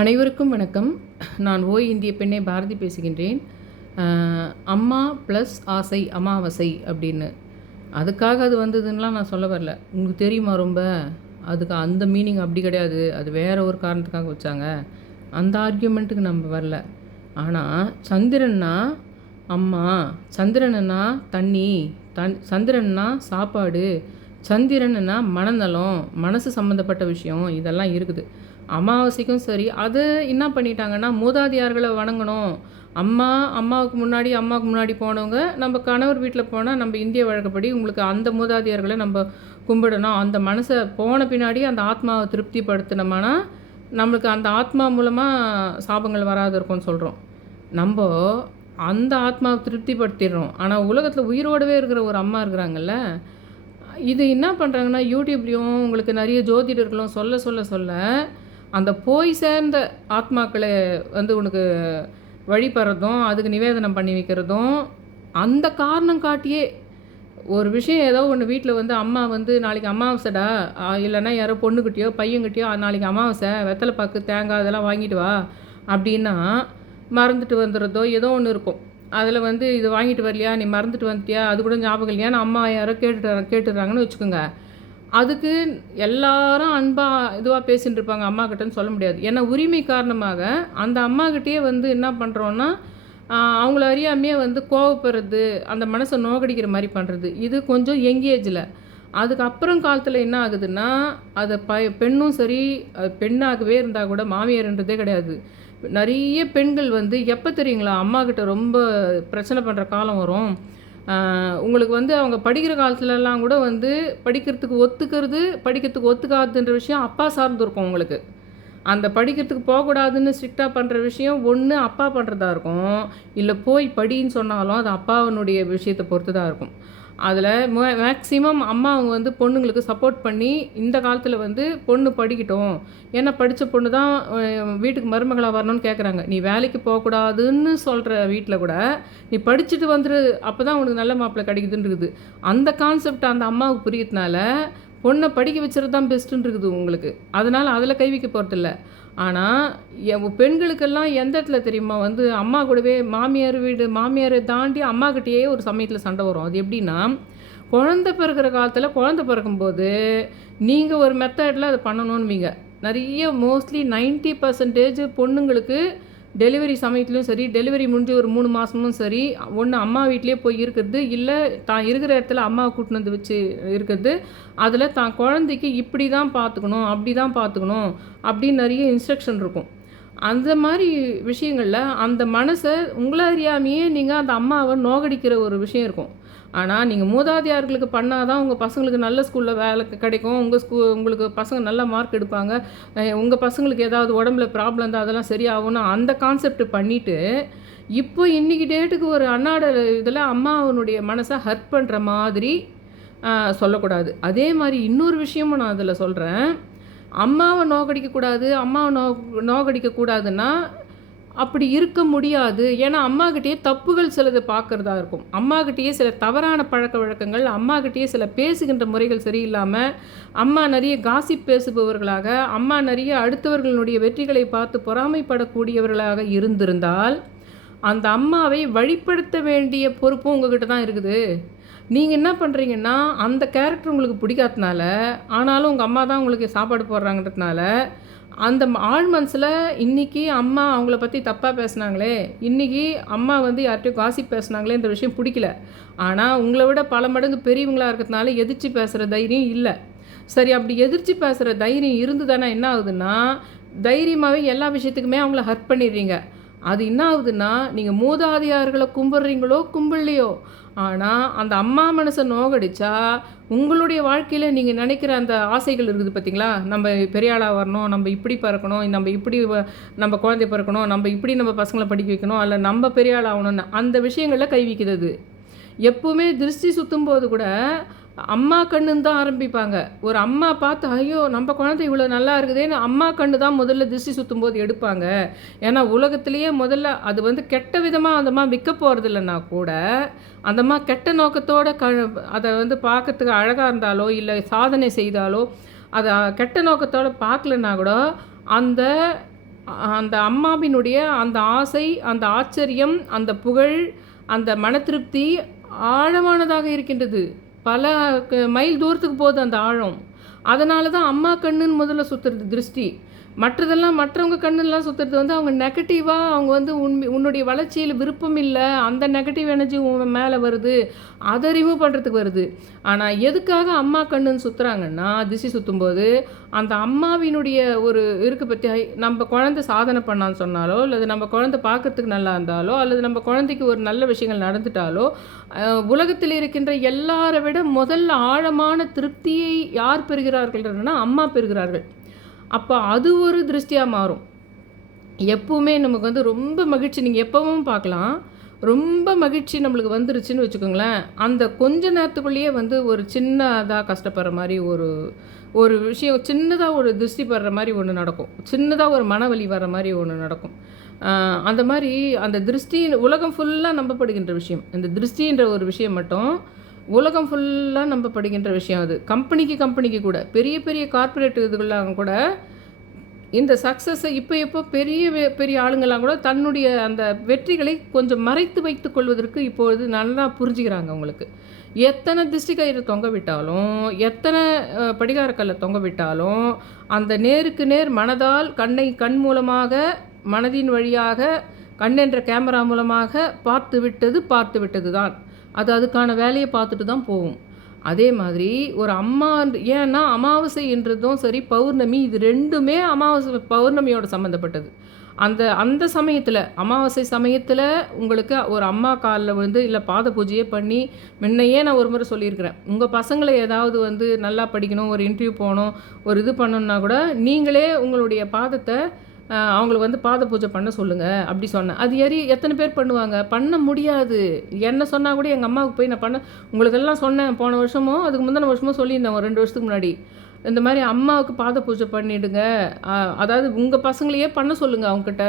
அனைவருக்கும் வணக்கம். நான் ஓய் இந்திய பெண்ணே பாரதி பேசுகின்றேன். அம்மா ப்ளஸ் ஆசை அமாவாசை அப்படின்னு. அதுக்காக அது வந்ததுன்னெலாம் நான் சொல்ல வரல. உங்களுக்கு தெரியுமா ரொம்ப? அதுக்கு அந்த மீனிங் அப்படி கிடையாது. அது வேற ஒரு காரணத்துக்காக வச்சாங்க. அந்த ஆர்கியூமெண்ட்டுக்கு நம்ம வரல. ஆனால் சந்திரன்னா அம்மா, சந்திரன்னா தண்ணி, சந்திரன்னா சாப்பாடு, சந்திரன்னா மனநலம், மனசு சம்மந்தப்பட்ட விஷயம் இதெல்லாம் இருக்குது. அமாவாசைக்கும் சரி, அது என்ன பண்ணிட்டாங்கன்னா, மூதாதையார்களை வணங்கணும். அம்மாவுக்கு முன்னாடி போனவங்க நம்ம கணவர் வீட்டில் போனால் நம்ம இந்திய வழக்கப்படி உங்களுக்கு அந்த மூதாதையார்களை நம்ம கும்பிடணும். அந்த மனசை போன பின்னாடி அந்த ஆத்மாவை திருப்திப்படுத்தினோம்னா நம்மளுக்கு அந்த ஆத்மா மூலமாக சாபங்கள் வராது இருக்கும்னு சொல்கிறோம். நம்ம அந்த ஆத்மாவை திருப்திப்படுத்திடுறோம். ஆனால் உலகத்தில் உயிரோடவே இருக்கிற ஒரு அம்மா இருக்கிறாங்கல்ல, இது என்ன பண்ணுறாங்கன்னா, யூடியூப்லேயும் உங்களுக்கு நிறைய ஜோதிடர்களும் சொல்ல அந்த போய் சேர்ந்த ஆத்மாக்களை உனக்கு வழிபடுறதும் அதுக்கு நிவேதனம் பண்ணி வைக்கிறதும் அந்த காரணம் காட்டியே ஒரு விஷயம் ஏதோ ஒன்று வீட்டில் அம்மா நாளைக்கு அமாவாசைடா, இல்லைன்னா யாரோ பொண்ணுக்கிட்டேயோ பையன்கிட்டயோ நாளைக்கு அமாவாசை வெத்தலை பாக்கு தேங்காய் இதெல்லாம் வாங்கிட்டு வா அப்படின்னா மறந்துட்டு வந்துடுறதோ ஏதோ ஒன்று இருக்கும். அதில் இது வாங்கிட்டு வரலையா, நீ மறந்துட்டு வந்துட்டியா, அது கூட ஞாபகம் இல்லையா, நான் அம்மா யாரோ கேட்டுடுறாங்கன்னு வச்சுக்கோங்க. அதுக்கு எல்லாரும் அன்பாக இதுவாக பேசிகிட்டு இருப்பாங்க அம்மாக்கிட்டன்னு சொல்ல முடியாது. ஏன்னா உரிமை காரணமாக அந்த அம்மாக்கிட்டே என்ன பண்ணுறோன்னா, அவங்கள அறியாமையே கோவப்படுறது, அந்த மனசை நோகடிக்கிற மாதிரி பண்ணுறது. இது கொஞ்சம் யங் ஏஜில். அதுக்கப்புறம் காலத்தில் என்ன ஆகுதுன்னா, அதை பெண்ணும் சரி, பெண்ணாகவே இருந்தால் கூட மாமியார்ன்றதே கிடையாது. நிறைய பெண்கள் எப்போ தெரியுங்களா அம்மாக்கிட்ட ரொம்ப பிரச்சனை பண்ணுற காலம் வரும். உங்களுக்கு அவங்க படிக்கிற காலத்துலலாம் கூட படிக்கிறதுக்கு ஒத்துக்காதுன்ற விஷயம் அப்பா சார்ந்திருக்கும். உங்களுக்கு அந்த படிக்கிறதுக்கு போகக்கூடாதுன்னு ஸ்ட்ரிக்டாக பண்ணுற விஷயம் ஒன்று அப்பா பண்ணுறதா இருக்கும், இல்லை போய் படின்னு சொன்னாலும் அது அப்பாவினுடைய விஷயத்தை பொறுத்து தான் இருக்கும். அதில் மேக்ஸிமம் அம்மா அவங்க பொண்ணுங்களுக்கு சப்போர்ட் பண்ணி இந்த காலத்தில் பொண்ணு படிக்கட்டும், ஏன்னா படித்த பொண்ணு தான் வீட்டுக்கு மருமகளாக வரணும்னு கேட்குறாங்க. நீ வேலைக்கு போகக்கூடாதுன்னு சொல்கிற வீட்டில் கூட நீ படிச்சுட்டு வந்துரு, அப்போ தான் உனக்கு நல்ல மாப்பிள்ளை கிடைக்குதுன்னு இருக்குது. அந்த கான்செப்ட் அந்த அம்மாவுக்கு புரியறதுனால பொண்ணை படிக்க வச்சுறது தான் பெஸ்ட்டுன்னு இருக்குது உங்களுக்கு. அதனால் அதில் கை வைக்க போகிறதில்ல. ஆனால் பெண்களுக்கெல்லாம் எந்த இடத்துல தெரியுமா அம்மா கூடவே மாமியாரை தாண்டி அம்மாக்கிட்டேயே ஒரு சமயத்தில் சண்டை வரும். அது எப்படின்னா, குழந்தை பிறக்கிற காலத்தில் குழந்தை பிறக்கும்போது நீங்கள் ஒரு மெத்தடில் அதை பண்ணணுன்னுவீங்க. நிறைய மோஸ்ட்லி 90% பொண்ணுங்களுக்கு டெலிவரி சமயத்துலையும் சரி, டெலிவரி முடிஞ்சு ஒரு 3 மாதமும் சரி, ஒன்று அம்மா வீட்லேயே போய் இருக்கிறது, இல்லை தான் இருக்கிற இடத்துல அம்மாவை கூட்டினு வந்து வச்சு இருக்கிறது. அதில் தான் குழந்தைக்கு இப்படி தான் பார்த்துக்கணும், அப்படி தான் பார்த்துக்கணும் அப்படின்னு நிறைய இன்ஸ்ட்ரக்ஷன் இருக்கும். அந்த மாதிரி விஷயங்களில் அந்த மனசை உங்களை அறியாமையே நீங்கள் அந்த அம்மாவை நோகடிக்கிற ஒரு விஷயம் இருக்கும். ஆனால் நீங்கள் மூதாதையார்களுக்கு பண்ணால் தான் உங்கள் பசங்களுக்கு நல்ல ஸ்கூலில் வேலை கிடைக்கும், உங்களுக்கு பசங்க நல்ல மார்க் எடுப்பாங்க, உங்கள் பசங்களுக்கு ஏதாவது உடம்புல ப்ராப்ளம் இருந்தால் அதெல்லாம் சரியாகும்னு அந்த கான்செப்ட் பண்ணிவிட்டு, இப்போ இன்றைக்கி டேட்டுக்கு ஒரு அன்னாட இதில் அம்மாவனுடைய மனசை ஹர்ட் பண்ணுற மாதிரி சொல்லக்கூடாது. அதே மாதிரி இன்னொரு விஷயமும் நான் அதில் சொல்கிறேன். அம்மாவை நோகடிக்கக்கூடாது, நோகடிக்கக்கூடாதுன்னா அப்படி இருக்க முடியாது. ஏன்னா அம்மாக்கிட்டேயே தப்புகள் சிலது பார்க்குறதா இருக்கும். அம்மாக்கிட்டேயே சில தவறான பழக்க வழக்கங்கள், அம்மாக்கிட்டேயே சில பேசுகின்ற முறைகள் சரியில்லாமல், அம்மா நிறைய காசிப் பேசுபவர்களாக, அம்மா நிறைய அடுத்தவர்களுடைய வெற்றிகளை பார்த்து பொறாமைப்படக்கூடியவர்களாக இருந்திருந்தால் அந்த அம்மாவை வழிப்படுத்த வேண்டிய பொறுப்பும் உங்ககிட்ட தான் இருக்குது. நீங்கள் என்ன பண்ணுறீங்கன்னா, அந்த கேரக்டர் உங்களுக்கு பிடிக்காதனால, ஆனாலும் உங்கள் அம்மா தான் உங்களுக்கு சாப்பாடு போடுறாங்கன்றதுனால, அந்த ஆழ் மனசில் இன்றைக்கி அம்மா அவங்கள பற்றி தப்பாக பேசுனாங்களே, இன்றைக்கி அம்மா யார்கிட்டையும் காசிப் பேசுனாங்களே, இந்த விஷயம் பிடிக்கல. ஆனால் உங்களை விட பல மடங்கு பெரியவங்களாக இருக்கிறதுனால எதிர்த்து பேசுகிற தைரியம் இல்லை. சரி, அப்படி எதிர்த்து பேசுகிற தைரியம் இருந்துதானே என்ன ஆகுதுன்னா, தைரியமாகவே எல்லா விஷயத்துக்குமே அவங்கள ஹர்ட் பண்ணிடுறீங்க. அது என்ன ஆகுதுன்னா, நீங்கள் மூதாதையார்களை கும்பிட்றீங்களோ கும்பிடலையோ, ஆனால் அந்த அம்மா மனசை நோகடிச்சா உங்களுடைய வாழ்க்கையில் நீங்கள் நினைக்கிற அந்த ஆசைகள் இருக்குது பார்த்தீங்களா, நம்ம பெரிய ஆளாக வரணும், நம்ம இப்படி பிறக்கணும், நம்ம இப்படி நம்ம குழந்தை பிறக்கணும், நம்ம இப்படி நம்ம பசங்களை படிக்க வைக்கணும், அல்ல நம்ம பெரிய ஆள் ஆகணும்னு அந்த விஷயங்களில் கை வைக்கிறது. எப்போவுமே திருஷ்டி சுற்றும் போது கூட அம்மா கண்ணுன்னு தான் ஆரம்பிப்பாங்க. ஒரு அம்மா பார்த்து ஐயோ நம்ம குழந்தை இவ்வளோ நல்லா இருக்குதேன்னு அம்மா கண்ணு தான் முதல்ல திருஷ்டி சுற்றும் போது எடுப்பாங்க. ஏன்னா உலகத்துலேயே முதல்ல அது கெட்ட விதமாக அந்தம்மா விற்க போகிறதில்லன்னா கூட, அந்தம்மா கெட்ட நோக்கத்தோடு அதை பார்க்கறதுக்கு அழகாக இருந்தாலோ இல்லை சாதனை செய்தாலோ அதை கெட்ட நோக்கத்தோடு பார்க்கலன்னா கூட அந்த அந்த அம்மாவினுடைய அந்த ஆசை, அந்த ஆச்சரியம், அந்த புகழ், அந்த மன திருப்தி ஆழமானதாக இருக்கின்றது. பல மைல் தூரத்துக்கு போகுது அந்த ஆழம். அதனால தான் அம்மா கண்ணுன்னு முதல்ல சுற்றுறது திருஷ்டி. மற்றதெல்லாம் மற்றவங்க கண்ணெல்லாம் சுற்றுறது வந்து அவங்க நெகட்டிவாக, அவங்க வந்து உன்னுடைய வளர்ச்சியில் விருப்பம் இல்லை, அந்த நெகட்டிவ் எனர்ஜி உன் மேலே வருது, அதை ரிமூவ் பண்ணுறதுக்கு வருது. ஆனால் எதுக்காக அம்மா கண்ணுன்னு சுற்றுறாங்கன்னா, திசை சுற்றும்போது அந்த அம்மாவினுடைய ஒரு இருக்கு பற்றி, நம்ம குழந்தை சாதனை பண்ணான்னு சொன்னாலோ, அல்லது நம்ம குழந்தை பார்க்கறதுக்கு நல்லா இருந்தாலோ, அல்லது நம்ம குழந்தைக்கு ஒரு நல்ல விஷயங்கள் நடந்துட்டாலோ, உலகத்தில் இருக்கின்ற எல்லாரை விட முதல்ல ஆழமான திருப்தியை யார் பெறுகிறார்கள்னா அம்மா பெறுகிறார்கள். அப்போ அது ஒரு திருஷ்டியாக மாறும். எப்பவுமே நமக்கு வந்து ரொம்ப மகிழ்ச்சி, நீங்கள் எப்பவும் பார்க்கலாம், ரொம்ப மகிழ்ச்சி நம்மளுக்கு வந்துருச்சுன்னு வச்சுக்கோங்களேன், அந்த கொஞ்ச நேரத்துக்குள்ளேயே வந்து ஒரு சின்னதாக கஷ்டப்படுற மாதிரி ஒரு விஷயம், சின்னதாக ஒரு திருஷ்டி படுற மாதிரி ஒன்று நடக்கும், சின்னதாக ஒரு மனவலி வர்ற மாதிரி ஒன்று நடக்கும். அந்த மாதிரி அந்த திருஷ்டி உலகம் ஃபுல்லாக நம்பப்படுகின்ற விஷயம். இந்த திருஷ்டின்ற ஒரு விஷயம் மட்டும் உலகம் ஃபுல்லாக நம்பப்படுகின்ற விஷயம். அது கம்பெனிக்கு கூட, பெரிய பெரிய கார்ப்பரேட் இதுகள்லாம் கூட இந்த சக்ஸஸை எப்போ பெரிய ஆளுங்கள்லாம் கூட தன்னுடைய அந்த வெற்றிகளை கொஞ்சம் மறைத்து வைத்து கொள்வதற்கு இப்பொழுது நல்லா புரிஞ்சுக்கிறாங்க. அவங்களுக்கு எத்தனை திருஷ்டி கயிறு தொங்க விட்டாலும், எத்தனை படிகாரக்கல்லை தொங்க விட்டாலும், அந்த நேருக்கு நேர் மனதால் கண் மூலமாக, மனதின் வழியாக, கண் என்ற கேமரா மூலமாக பார்த்து விட்டது தான். அது அதுக்கான வேலையை பார்த்துட்டு தான் போகும். அதே மாதிரி ஒரு அம்மா, ஏன்னா அமாவாசை என்றதும் சரி, பௌர்ணமி, இது ரெண்டுமே அமாவாசை பௌர்ணமியோட சம்மந்தப்பட்டது. அந்த சமயத்தில், அமாவாசை சமயத்தில் உங்களுக்கு ஒரு அம்மா காலில் விழுந்து இல்லை பாத பூஜையே பண்ணி, முன்னையே நான் ஒரு முறை சொல்லியிருக்கிறேன், உங்கள் பசங்களை ஏதாவது வந்து நல்லா படிக்கணும், ஒரு இன்டர்வியூ போகணும், ஒரு இது பண்ணணுன்னா கூட நீங்களே உங்களுடைய பாதத்தை அவங்களுக்கு வந்து பாத பூஜை பண்ண சொல்லுங்கள் அப்படி சொன்னேன். அது எத்தனை பேர் பண்ணுவாங்க? பண்ண முடியாது. என்ன சொன்னால் கூட எங்கள் அம்மாவுக்கு போய் நான் உங்களுக்கெல்லாம் சொன்னேன், போன வருஷமோ அதுக்கு முந்தின வருஷமோ சொல்லியிருந்தேன், ஒரு 2 வருஷத்துக்கு முன்னாடி. இந்த மாதிரி அம்மாவுக்கு பாத பூஜை பண்ணிவிடுங்க, அதாவது உங்கள் பசங்களையே பண்ண சொல்லுங்கள், அவங்ககிட்ட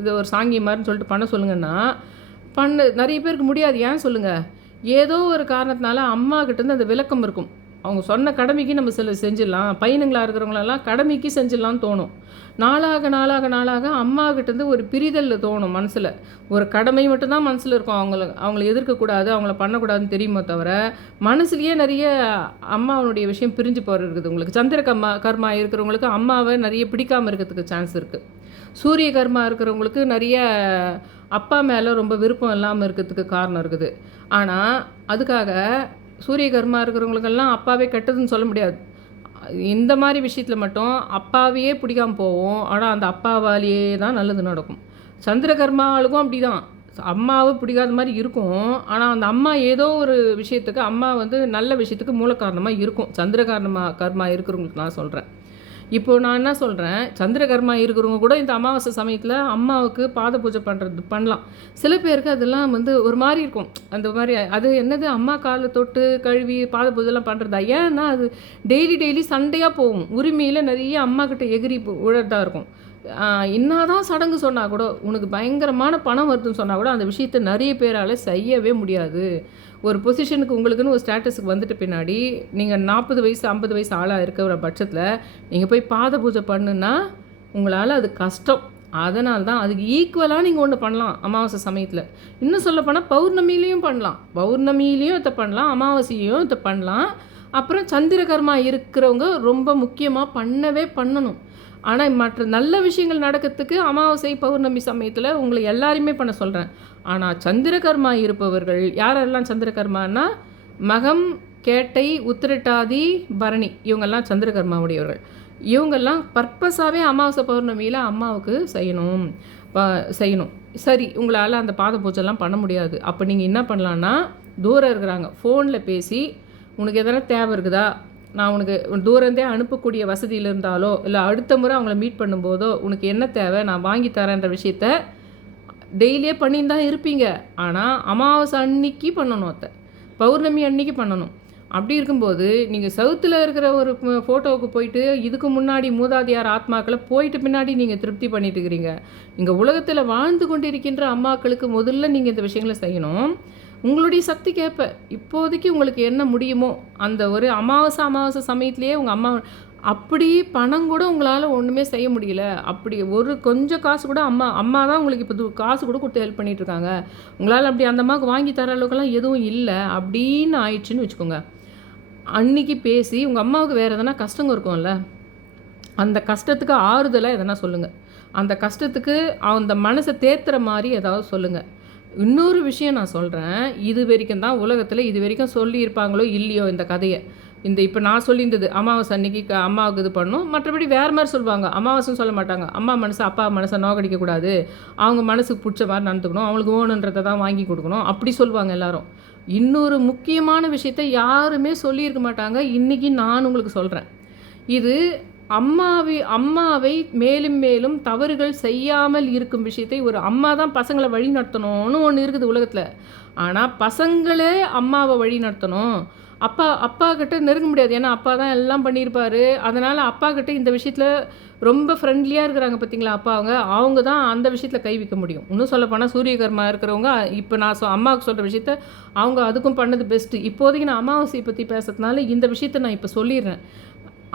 இது ஒரு சாங்கியம் மாதிரின்னு சொல்லிட்டு பண்ண சொல்லுங்கன்னா நிறைய பேருக்கு முடியாது. ஏன் சொல்லுங்கள்? ஏதோ ஒரு காரணத்தினால அம்மாக்கிட்டேருந்து அந்த விளக்கம் இருக்கும். அவங்க சொன்ன கடமைக்கு நம்ம செஞ்சிடலாம், பையனுங்களாக இருக்கிறவங்களெல்லாம் கடமைக்கு செஞ்சிடலான்னு தோணும். நாளாக அம்மாக்கிட்டேருந்து ஒரு பிரிதல் தோணும் மனசில். ஒரு கடமை மட்டும்தான் மனசில் இருக்கும். அவங்கள எதிர்க்கக்கூடாது, அவங்கள பண்ணக்கூடாதுன்னு தெரியுமோ தவிர, மனசுலேயே நிறைய அம்மாவனுடைய விஷயம் பிரிஞ்சு போகிறது. உங்களுக்கு சந்திர கர்மா இருக்கிறவங்களுக்கு அம்மாவை நிறைய பிடிக்காமல் இருக்கிறதுக்கு சான்ஸ் இருக்குது. சூரிய கர்மா இருக்கிறவங்களுக்கு நிறைய அப்பா மேலே ரொம்ப விருப்பம் இல்லாமல் இருக்கிறதுக்கு காரணம் இருக்குது. ஆனால் அதுக்காக சூரிய கர்மா இருக்கிறவங்களுக்கெல்லாம் அப்பாவே கெட்டதுன்னு சொல்ல முடியாது. இந்த மாதிரி விஷயத்தில் மட்டும் அப்பாவையே பிடிக்காமல் போவோம், ஆனால் அந்த அப்பாவாலேயே தான் நல்லது நடக்கும். சந்திர கர்மாவுக்கும் அப்படி தான், அம்மாவை பிடிக்காத மாதிரி இருக்கும், ஆனால் அந்த அம்மா ஏதோ ஒரு விஷயத்துக்கு, அம்மா வந்து நல்ல விஷயத்துக்கு மூல காரணமாக இருக்கும். சந்திர கர்மா இருக்கிறவங்களுக்கு நான் சொல்கிறேன். இப்போது நான் என்ன சொல்கிறேன், சந்திர கர்மா இருக்கிறவங்க கூட இந்த அமாவாசை சமயத்தில் அம்மாவுக்கு பாத பூஜை பண்ணலாம். சில பேருக்கு அதெல்லாம் வந்து ஒரு மாதிரி இருக்கும். அந்த மாதிரி அது என்னது, அம்மா காலை தொட்டு கழுவி பாத பூஜைலாம் பண்ணுறதா? ஏன்னா அது டெய்லி சண்டையாக போகும். உரிமையில் நிறைய அம்மாக்கிட்ட எகிரி உழறதா இருக்கும். என்னதான் சடங்கு சொன்னால் கூட, உனக்கு பயங்கரமான பணம் வருதுன்னு சொன்னால் கூட அந்த விஷயத்தை நிறைய பேரால் செய்யவே முடியாது. ஒரு பொசிஷனுக்கு உங்களுக்குன்னு ஒரு ஸ்டேட்டஸுக்கு வந்துட்டு பின்னாடி, நீங்கள் 40 வயசு 50 வயசு ஆளாக இருக்கிற பட்சத்தில் நீங்கள் போய் பாத பூஜை பண்ணுன்னா உங்களால் அது கஷ்டம். அதனால தான் அதுக்கு ஈக்குவலாக நீங்கள் ஒன்று பண்ணலாம் அமாவாசை சமயத்தில். இன்னும் சொல்லப்போனால் பௌர்ணமியிலையும் பண்ணலாம், பௌர்ணமியிலையும் இதை பண்ணலாம், அமாவாசையும் இதை பண்ணலாம். அப்புறம் சந்திர கர்மா இருக்கிறவங்க ரொம்ப முக்கியமாக பண்ணணும். ஆனால் மற்ற நல்ல விஷயங்கள் நடக்கிறதுக்கு அமாவாசை பௌர்ணமி சமயத்தில் உங்களை எல்லாரையுமே பண்ண சொல்கிறேன். ஆனால் சந்திர கர்மா இருப்பவர்கள் யாரெல்லாம் சந்திர கர்மானா, மகம், கேட்டை, உத்திரட்டாதி, பரணி, இவங்கெல்லாம் சந்திர கர்மாவுடையவர்கள். இவங்கெல்லாம் பர்பஸாகவே அமாவாசை பௌர்ணமியில் அம்மாவுக்கு செய்யணும். சரி, உங்களால் அந்த பாத பூஜைலாம் பண்ண முடியாது. அப்போ நீங்கள் என்ன பண்ணலான்னா, தூரம் இருக்கிறாங்க, ஃபோனில் பேசி, உனக்கு எதனா தேவை இருக்குதா, நான் உனக்கு தூரந்தே அனுப்பக்கூடிய வசதியில் இருந்தாலோ, இல்லை அடுத்த முறை அவங்கள மீட் பண்ணும்போதோ உனக்கு என்ன தேவை நான் வாங்கி தரேன்ற விஷயத்த டெய்லியே பண்ணின்னு தான் இருப்பீங்க. ஆனால் அமாவாசை அன்னைக்கு பண்ணணும், அத்தை பௌர்ணமி அன்னைக்கு பண்ணணும். அப்படி இருக்கும்போது நீங்கள் சவுத்தில் இருக்கிற ஒரு ஃபோட்டோவுக்கு போயிட்டு, இதுக்கு முன்னாடி மூதாதையார் ஆத்மாக்களை போயிட்டு பின்னாடி நீங்கள் திருப்தி பண்ணிட்டு இருக்கிறீங்க. இங்கே உலகத்தில் வாழ்ந்து கொண்டிருக்கின்ற அம்மாக்களுக்கு முதல்ல நீங்கள் இந்த விஷயங்களை செய்யணும். உங்களுடைய சக்திக்கேற்ப இப்போதைக்கு உங்களுக்கு என்ன முடியுமோ அந்த ஒரு அமாவாசை சமயத்திலேயே உங்கள் அம்மா அப்படி பணம் கூட உங்களால் ஒன்றுமே செய்ய முடியல. அப்படி ஒரு கொஞ்சம் காசு கூட அம்மா தான் உங்களுக்கு இப்போ காசு கூட கொடுத்து ஹெல்ப் பண்ணிகிட்ருக்காங்க. உங்களால் அப்படி அந்த அம்மாவுக்கு வாங்கி தர அளவுக்குலாம் எதுவும் இல்லை அப்படின்னு ஆயிடுச்சுன்னு வச்சுக்கோங்க. அன்றைக்கி பேசி உங்கள் அம்மாவுக்கு வேறு எதனா கஷ்டங்க இருக்கும்ல, அந்த கஷ்டத்துக்கு ஆறுதலாக எதனா சொல்லுங்கள். அந்த கஷ்டத்துக்கு அந்த மனசை தேத்துற மாதிரி ஏதாவது சொல்லுங்கள். இன்னொரு விஷயம் நான் சொல்கிறேன், இது வரைக்கும் தான் உலகத்தில் இது வரைக்கும் சொல்லியிருப்பாங்களோ இல்லையோ இந்த கதையை, இப்போ நான் சொல்லியிருந்தது அமாவாசை அன்னைக்கு அம்மாவுக்கு இது பண்ணணும், மற்றபடி வேறு மாதிரி சொல்லுவாங்க. அமாவாசைன்னு சொல்ல மாட்டாங்க. அம்மா மனசை அப்பா மனசை நோக்கடிக்கக்கூடாது, அவங்க மனசுக்கு பிடிச்ச மாதிரி நடந்துக்கணும், அவங்களுக்கு வேணுன்றதை தான் வாங்கி கொடுக்கணும், அப்படி சொல்லுவாங்க எல்லாரும். இன்னொரு முக்கியமான விஷயத்த யாருமே சொல்லியிருக்க மாட்டாங்க. இன்றைக்கி நான் உங்களுக்கு சொல்கிறேன். இது அம்மாவை மேலும் மேலும் தவறுகள் செய்யாமல் இருக்கும் விஷயத்தை ஒரு அம்மா தான் பசங்களை வழி நடத்தணும்னு ஒன்று இருக்குது உலகத்தில். ஆனால் பசங்களே அம்மாவை வழி நடத்தணும். அப்பா கிட்ட நெருங்க முடியாது, ஏன்னா அப்பா தான் எல்லாம் பண்ணியிருப்பார். அதனால் அப்பா கிட்ட இந்த விஷயத்தில் ரொம்ப ஃப்ரெண்ட்லியாக இருக்கிறாங்க பார்த்தீங்களா அவங்க தான் அந்த விஷயத்தில் கை வைக்க முடியும். இன்னும் சொல்லப்போனால் சூரியகர்மா இருக்கிறவங்க இப்போ நான் அம்மாவுக்கு சொல்கிற விஷயத்த அவங்க அதுக்கும் பண்ணது பெஸ்ட்டு. இப்போதைக்கு நான் அமாவாசையை பற்றி பேசுறதுனால இந்த விஷயத்தை நான் இப்போ சொல்லிடுறேன்.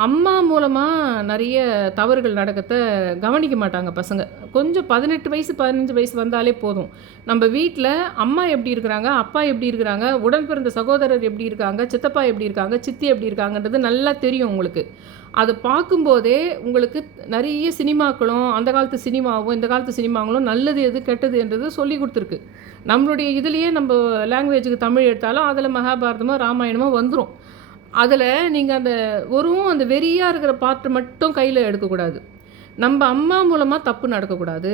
அம்மா மூலமாக நிறைய தவறுகள் நடக்கத்தை கவனிக்க மாட்டாங்க பசங்க. கொஞ்சம் 18 வயசு 15 வயசு வந்தாலே போதும். நம்ம வீட்டில் அம்மா எப்படி இருக்கிறாங்க, அப்பா எப்படி இருக்கிறாங்க, உடன் பிறந்த சகோதரர் எப்படி இருக்காங்க, சித்தப்பா எப்படி இருக்காங்க, சித்தி எப்படி இருக்காங்கன்றது நல்லா தெரியும் உங்களுக்கு. அதை பார்க்கும்போதே உங்களுக்கு நிறைய சினிமாக்களும், அந்த காலத்து சினிமாவும் இந்த காலத்து சினிமாங்களும் நல்லது எது கெட்டது என்றது சொல்லி கொடுத்துருக்கு. நம்மளுடைய இதுலேயே நம்ம லாங்குவேஜுக்கு தமிழ் எடுத்தாலும் அதில் மகாபாரதமோ ராமாயணமோ வந்துடும். அதில் நீங்கள் அந்த வெறியாக இருக்கிற பாட்டு மட்டும் கையில் எடுக்கக்கூடாது. நம்ம அம்மா மூலமாக தப்பு நடக்கக்கூடாது,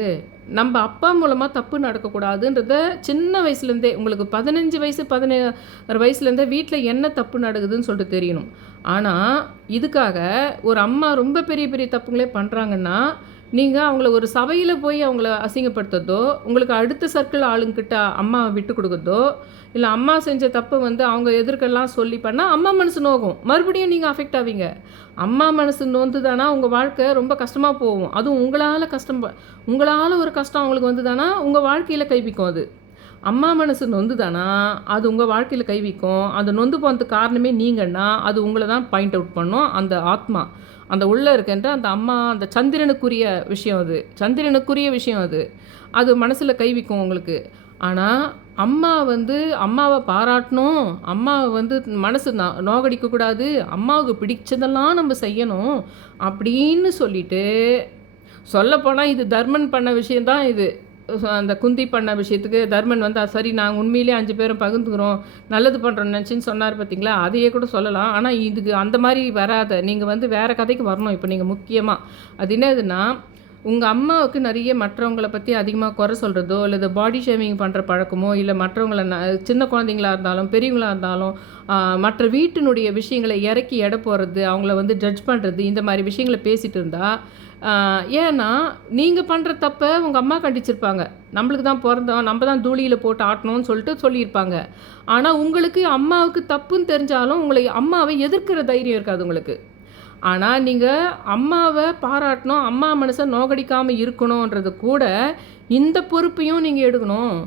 நம்ம அப்பா மூலமாக தப்பு நடக்கக்கூடாதுன்றத சின்ன வயசுலேருந்தே உங்களுக்கு 15 வயசு 16 வயசுலேருந்தே வீட்டில் என்ன தப்பு நடக்குதுன்னு சொல்லிட்டு தெரியணும். ஆனால் இதுக்காக ஒரு அம்மா ரொம்ப பெரிய பெரிய தப்புங்களே பண்ணுறாங்கன்னா நீங்கள் அவங்கள ஒரு சபையில் போய் அவங்கள அசிங்கப்படுத்துறதோ, உங்களுக்கு அடுத்த சர்க்கிள் ஆளுங்கிட்ட அம்மாவை விட்டு கொடுக்குறதோ, இல்லை அம்மா செஞ்ச தப்பை அவங்க எதிர்க்கெல்லாம் சொல்லி பண்ணால் அம்மா மனசு நோகும். மறுபடியும் நீங்கள் அஃபெக்ட் ஆவீங்க. அம்மா மனசு நொந்து தானா உங்கள் வாழ்க்கை ரொம்ப கஷ்டமாக போகும். அதுவும் உங்களால் ஒரு கஷ்டம் அவங்களுக்கு வந்து தானா உங்கள் வாழ்க்கையில் கைவிக்கும். அது அம்மா மனசு நொந்து தானா அது உங்கள் வாழ்க்கையில் கைவிக்கும். அந்த நொந்து போனதுக்கு காரணமே நீங்கன்னா அது உங்களை தான் பாயிண்ட் அவுட் பண்ணும். அந்த ஆத்மா அந்த உள்ளே இருக்கின்ற அந்த அம்மா, அந்த சந்திரனுக்குரிய விஷயம் அது மனசில் கைவிக்கும் உங்களுக்கு. ஆனால் அம்மாவை பாராட்டணும், அம்மாவை மனசு நோகடிக்கக்கூடாது, அம்மாவுக்கு பிடிச்சதெல்லாம் நம்ம செய்யணும் அப்படின்னு சொல்லிட்டு சொல்லப்போனால் இது தர்மன் பண்ண விஷயந்தான். இது அந்த குந்தி பண்ண விஷயத்துக்கு தர்மன் சரி நாங்கள் உண்மையிலே 5 பேரும் பகிர்ந்துக்கிறோம், நல்லது பண்ணுறோன்னு நினச்சின்னு சொன்னார் பார்த்தீங்களா, அதையே கூட சொல்லலாம். ஆனால் இதுக்கு அந்த மாதிரி வராத, நீங்கள் வேறு கதைக்கு வரணும். இப்போ நீங்கள் முக்கியமாக அது என்னதுன்னா, உங்கள் அம்மாவுக்கு நிறைய மற்றவங்களை பற்றி அதிகமாக குறை சொல்கிறதோ, இல்லை பாடி ஷேமிங் பண்ணுற பழக்கமோ, இல்லை மற்றவங்கள சின்ன குழந்தைங்களாக இருந்தாலும் பெரியவங்களாக இருந்தாலும் மற்ற வீட்டினுடைய விஷயங்களை இறக்கி எடை போடுறது, அவங்கள ஜட்ஜ் பண்ணுறது, இந்த மாதிரி விஷயங்களை பேசிகிட்டு இருந்தால், ஏன்னா நீங்கள் பண்ணுற தப்பை உங்கள் அம்மா கண்டிச்சிருப்பாங்க. நம்மளுக்கு தான் பிறந்தோம், நம்ம தான் தூளியில் போட்டு ஆட்டணும்னு சொல்லியிருப்பாங்க. ஆனால் உங்களுக்கு அம்மாவுக்கு தப்புன்னு தெரிஞ்சாலும் அம்மாவை எதிர்க்கிற தைரியம் இருக்காது உங்களுக்கு. ஆனால் நீங்கள் அம்மாவை பாராட்டணும், அம்மா மனசை நோகடிக்காமல் இருக்கணுன்றது கூட இந்த பொறுப்பையும் நீங்கள் எடுக்கணும்.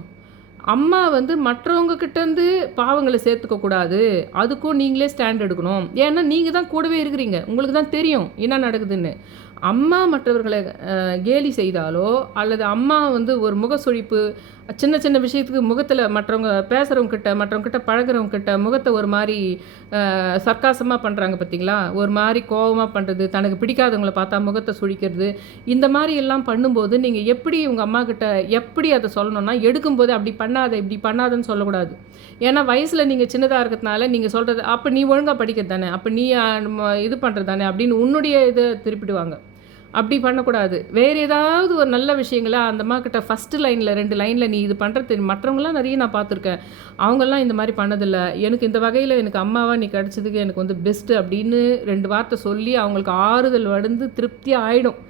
அம்மா மற்றவங்க கிட்டேருந்து பாவங்களை சேர்த்துக்கக்கூடாது, அதுக்கும் நீங்களே ஸ்டாண்ட் எடுக்கணும். ஏன்னா நீங்கள் தான் கூடவே இருக்கிறீங்க, உங்களுக்கு தான் தெரியும் என்ன நடக்குதுன்னு. அம்மா மற்றவர்களை கேலி செய்தாலோ, அல்லது அம்மா ஒரு முகசுழிப்பு, சின்ன சின்ன விஷயத்துக்கு முகத்தில் மற்றவங்கக்கிட்ட பழகிறவங்கக்கிட்ட முகத்தை ஒரு மாதிரி சர்க்காசமாக பண்ணுறாங்க பார்த்தீங்களா, ஒரு மாதிரி கோபமாக பண்ணுறது, தனக்கு பிடிக்காதவங்களை பார்த்தா முகத்தை சுழிக்கிறது, இந்த மாதிரி எல்லாம் பண்ணும்போது நீங்கள் எப்படி உங்கள் அம்மாக்கிட்ட எப்படி அதை சொல்லணும்னா, எடுக்கும்போது அப்படி பண்ணாத இப்படி பண்ணாதன்னு சொல்லக்கூடாது. ஏன்னா வயசில் நீங்கள் சின்னதாக இருக்கிறதுனால நீங்கள் சொல்கிறது, அப்போ நீ ஒழுங்காக படிக்கிறது தானே, அப்போ நீ இது பண்ணுறது தானே அப்படின்னு உன்னுடைய இதை திருப்பிடுவாங்க. அப்படி பண்ணக்கூடாது. வேறு ஏதாவது ஒரு நல்ல விஷயங்களை அந்த அம்மாக்கிட்ட ஃபஸ்ட்டு லைனில் 2 லைனில் நீ இது பண்ணுறது, மற்றவங்களாம் நிறைய நான் பார்த்துருக்கேன், அவங்கெல்லாம் இந்த மாதிரி பண்ணதில்லை, எனக்கு இந்த வகையில் எனக்கு அம்மாவாக நீ கிடச்சதுக்கு எனக்கு பெஸ்ட்டு அப்படின்னு 2 வார்த்தை சொல்லி அவங்களுக்கு ஆறுதல் திருப்தியாக ஆகிடும்.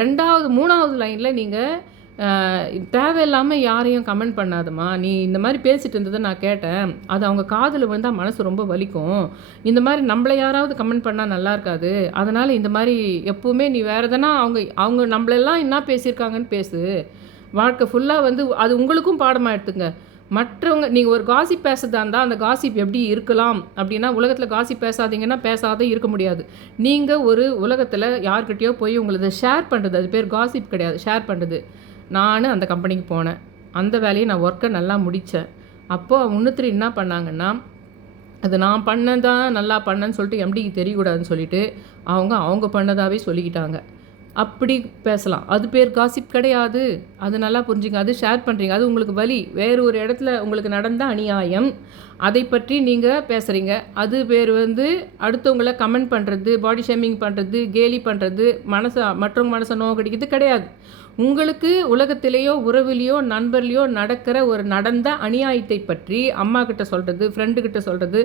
2வது 3வது லைனில் நீங்கள் தேவையில்லாமல் யாரையும் கமெண்ட் பண்ணாதம்மா, நீ இந்த மாதிரி பேசிகிட்டு இருந்ததை நான் கேட்டேன், அது அவங்க காதில் விழுந்தால் மனசு ரொம்ப வலிக்கும், இந்த மாதிரி நம்மளை யாராவது கமெண்ட் பண்ணால் நல்லா இருக்காது, அதனால் இந்த மாதிரி எப்போவுமே நீ வேறு எதனா அவங்க நம்மளெல்லாம் என்ன பேசியிருக்காங்கன்னு பேசு, வாழ்க்கை ஃபுல்லாக அது உங்களுக்கும் பாடமாக எடுத்துங்க. மற்றவங்க நீங்கள் ஒரு காசிப் பேசுறதா இருந்தால் அந்த காசிப் எப்படி இருக்கலாம் அப்படின்னா, உலகத்தில் காசிப் பேசாதீங்கன்னா பேசாத இருக்க முடியாது. நீங்கள் ஒரு உலகத்தில் யார்கிட்டயோ போய் உங்களது ஷேர் பண்ணுறது, அது பேர் காசிப் கிடையாது, ஷேர் பண்ணுறது. நான் அந்த கம்பெனிக்கு போனேன், அந்த வேலையை நான் ஒர்க்கை நல்லா முடித்தேன். அப்போது இன்னொருத்தர் என்ன பண்ணாங்கன்னா, அது நான் பண்ணதான் நல்லா பண்ணேன்னு சொல்லிட்டு எம்டிக்கு தெரியக்கூடாதுன்னு சொல்லிட்டு அவங்க பண்ணதாகவே சொல்லிக்கிட்டாங்க. அப்படி பேசலாம். அது பேர் காசிப் கிடையாது. அது நல்லா புரிஞ்சுங்க. அது ஷேர் பண்ணுறீங்க. அது உங்களுக்கு வலி. வேறு ஒரு இடத்துல உங்களுக்கு நடந்த அநியாயம். அதை பற்றி நீங்கள் பேசுகிறீங்க. அது பேர் அடுத்தவங்கள கமெண்ட் பண்ணுறது, பாடி ஷேமிங் பண்ணுறது, கேலி பண்ணுறது, மற்றவங்க மனசை நோக்கடிக்கிறது கிடையாது. உங்களுக்கு உலகத்திலேயோ உறவுலையோ நண்பர்லையோ நடக்கிற ஒரு நடந்த அநியாயத்தை பற்றி அம்மா கிட்ட சொல்கிறது, ஃப்ரெண்டுக்கிட்ட சொல்கிறது,